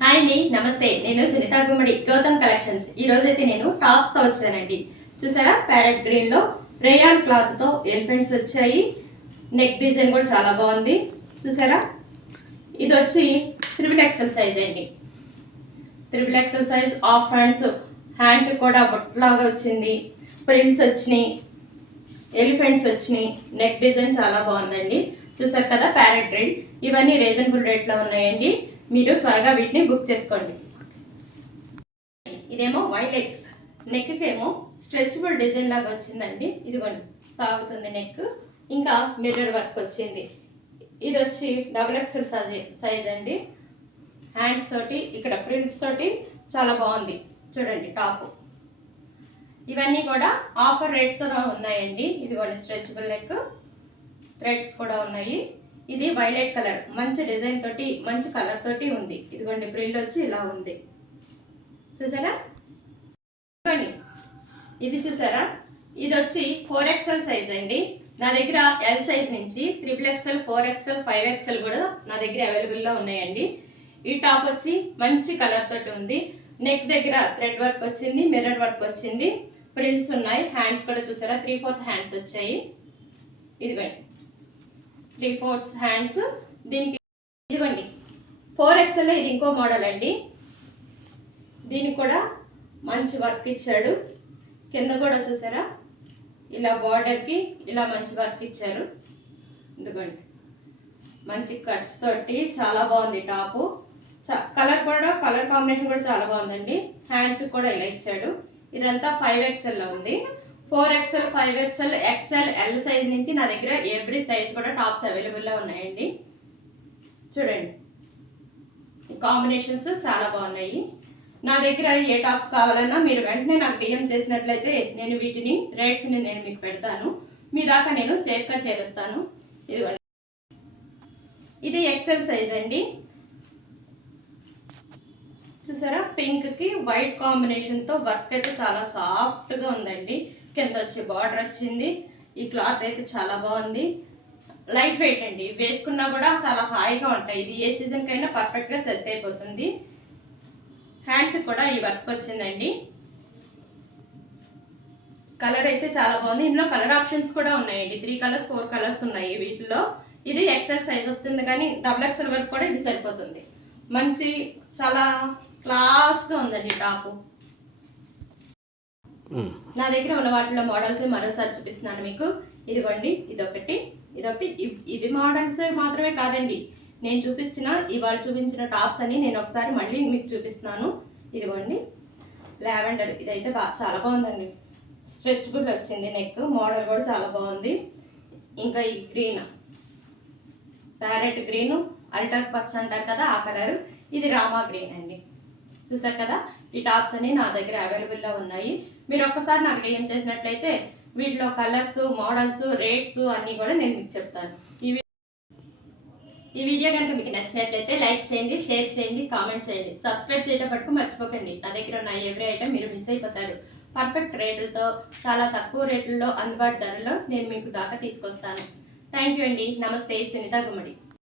Hi అండి, నమస్తే. నేను సునీత గుమ్మడి, గౌతమ్ కలెక్షన్స్. ఈ రోజైతే నేను టాప్స్ తో వచ్చానండి. చూసారా, ప్యారెట్ గ్రీన్ లో రేయాన్ క్లాత్ తో ఎలిఫెంట్స్ వచ్చాయి. నెక్ డిజైన్ కూడా చాలా బాగుంది. చూసారా, ఇది వచ్చి XXL సైజ్ అండి. XXL సైజ్, హాఫ్ హ్యాండ్స్ కూడా బొట్లాగా వచ్చింది. ప్రింట్స్ వచ్చినాయి, ఎలిఫెంట్స్ వచ్చినాయి. నెక్ డిజైన్ చాలా బాగుందండి. చూసారు కదా, ప్యారెట్ గ్రీన్. ఇవన్నీ రీజనబుల్ రేట్లో ఉన్నాయండి. మీరు త్వరగా వీటిని బుక్ చేసుకోండి. ఇదేమో వైలెట్ నెక్ ఏమో స్ట్రెచబుల్ డిజైన్ లాగా వచ్చిందండి. ఇదిగోండి, సాగుతుంది నెక్. ఇంకా మిర్రర్ వర్క్ వచ్చింది. ఇది వచ్చి XXL సైజ్ అండి. హ్యాండ్స్ తోటి, ఇక్కడ ప్రిల్స్ తోటి చాలా బాగుంది. చూడండి టాప్. ఇవన్నీ కూడా ఆఫర్ రేట్స్ ఉన్నాయండి. ఇదిగోండి, స్ట్రెచబుల్ నెక్, థ్రెడ్స్ కూడా ఉన్నాయి. ఇది వైలెట్ కలర్, మంచి డిజైన్ తోటి, మంచి కలర్ తోటి ఉంది. ఇదిగోండి, ప్రిల్ వచ్చి ఇలా ఉంది. చూసారా, ఇది చూసారా, ఇది వచ్చి 4XL సైజ్ అండి. నా దగ్గర L సైజ్ నుంచి XXL, 4XL, 5XL కూడా నా దగ్గర అవైలబుల్లో ఉన్నాయండి. ఈ టాప్ వచ్చి మంచి కలర్ తోటి ఉంది. నెక్ దగ్గర థ్రెడ్ వర్క్ వచ్చింది, మిర్రర్ వర్క్ వచ్చింది, ప్రిల్స్ ఉన్నాయి. హ్యాండ్స్ కూడా చూసారా, 3/4 హ్యాండ్స్ వచ్చాయి. ఇదిగోండి, 3/4 హ్యాండ్స్. దీనికి ఇదిగోండి 4XL. ఇది ఇంకో మోడల్ అండి. దీనికి కూడా మంచి వర్క్ ఇచ్చాడు. కింద కూడా చూసారా, ఇలా బార్డర్కి ఇలా మంచి వర్క్ ఇచ్చారు. ఇదిగోండి, మంచి కట్స్ తోటి చాలా బాగుంది టాపు. కలర్ కాంబినేషన్ కూడా చాలా బాగుందండి. హ్యాండ్స్ కూడా ఇలా ఇచ్చాడు. ఇదంతా 5XL ఉంది. 4XL, 5XL, XL, L size నుంచి నా దగ్గర ఎవ్రీ సైజ్ కూడా టాప్స్ అవైలబుల్లో ఉన్నాయండి. చూడండి, ఈ కాంబినేషన్స్ చాలా బాగున్నాయి. నా దగ్గర ఏ టాప్స్ కావాలన్నా మీరు వెంటనే నాకు డిఎం చేసినట్లయితే నేను వీటిని రేట్స్ని నేను మీకు పెడతాను. మీ దాకా నేను సేఫ్గా చేరుస్తాను. ఇదిగోండి, ఇది XL సైజ్ అండి. చూసారా, పింక్కి వైట్ కాంబినేషన్తో వర్క్ అయితే చాలా సాఫ్ట్గా ఉందండి. కింద వచ్చి బార్డర్ వచ్చింది. ఈ క్లాత్ అయితే చాలా బాగుంది. లైట్ వెయిట్ అండి, వేసుకున్నా కూడా చాలా హాయిగా ఉంటాయి. ఇది ఏ సీజన్కైనా పర్ఫెక్ట్గా సెట్ అయిపోతుంది. హ్యాండ్స్ కూడా ఈ వర్క్ వచ్చిందండి. కలర్ అయితే చాలా బాగుంది. ఇందులో కలర్ ఆప్షన్స్ కూడా ఉన్నాయండి. 3 కలర్స్, 4 కలర్స్ ఉన్నాయి వీటిలో. ఇది XL సైజ్ వస్తుంది, కానీ XXL వరకు కూడా ఇది సరిపోతుంది. మంచి చాలా క్లాస్గా ఉందండి టాపు. నా దగ్గర ఉన్న వాటిలో మోడల్స్ మరోసారి చూపిస్తున్నాను మీకు. ఇదిగోండి, ఇదొకటి. ఇవి మోడల్స్ మాత్రమే కాదండి, నేను ఇవాళ చూపించిన టాప్స్ అని నేను ఒకసారి మళ్ళీ మీకు చూపిస్తున్నాను. ఇదిగోండి, లావెండర్. ఇదైతే చాలా బాగుందండి. స్ట్రెచబుల్ వచ్చింది నెక్, మోడల్ కూడా చాలా బాగుంది. ఇంకా ఈ గ్రీన్, ప్యారెట్ గ్రీను, అరిటాక్ పచ్చ అంటారు కదా, ఆ కలరు. ఇది రామా గ్రీన్ అండి. చూసారు కదా, ఈ టాప్స్ అన్ని నా దగ్గర అవైలబుల్లో ఉన్నాయి. మీరు ఒక్కసారి నాకు డిఎం చేసినట్లయితే వీటిలో కలర్స్, మోడల్స్, రేట్స్ అన్నీ కూడా నేను మీకు చెప్తాను. ఈ వీడియో కనుక మీకు నచ్చినట్లయితే లైక్ చేయండి, షేర్ చేయండి, కామెంట్ చేయండి. సబ్స్క్రైబ్ చేయడం పట్టుకు మర్చిపోకండి. నా దగ్గర ఉన్న ఎవ్రీ ఐటమ్ మీరు మిస్ అయిపోతారు. పర్ఫెక్ట్ రేట్లతో, చాలా తక్కువ రేట్లలో, అందుబాటు ధరలో నేను మీకు దాకా తీసుకొస్తాను. థ్యాంక్ యూ అండి. నమస్తే. సునీత గుమ్మడి.